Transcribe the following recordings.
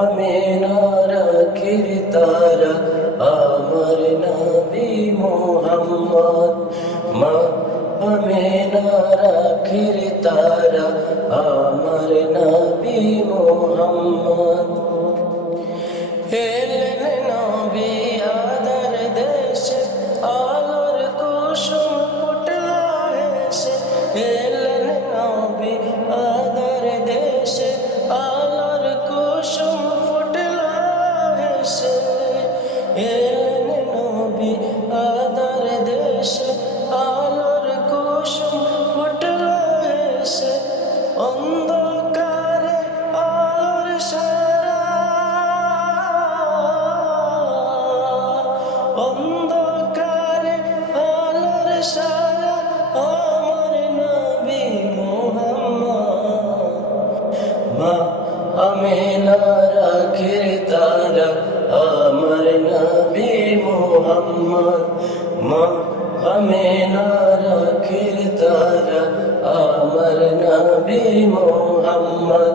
আমি না রাখির তারা, আমার নবী মোহাম্মদ। মা আমি না রাখির তারা, আমার নবী মোহাম্মদ। এলেন অন্ধকারে আলোর সারা আমার নবী মোহাম্মদ। মা আমি না রাখির তারা আমার নবী মোহাম্মদ। মা আমি না তারা আমার নবী মোহাম্মদ।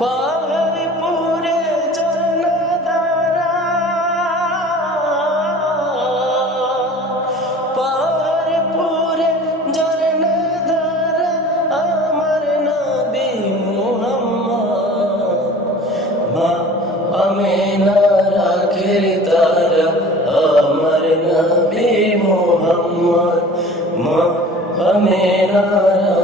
পাহাড় পুরে পাহাড় পুরে ঝরনা দ্বারা আমার নবী মুহাম্মদ। মা আমি না তারা, আমার নবী মুহাম্মদ। মা আমি না রাখির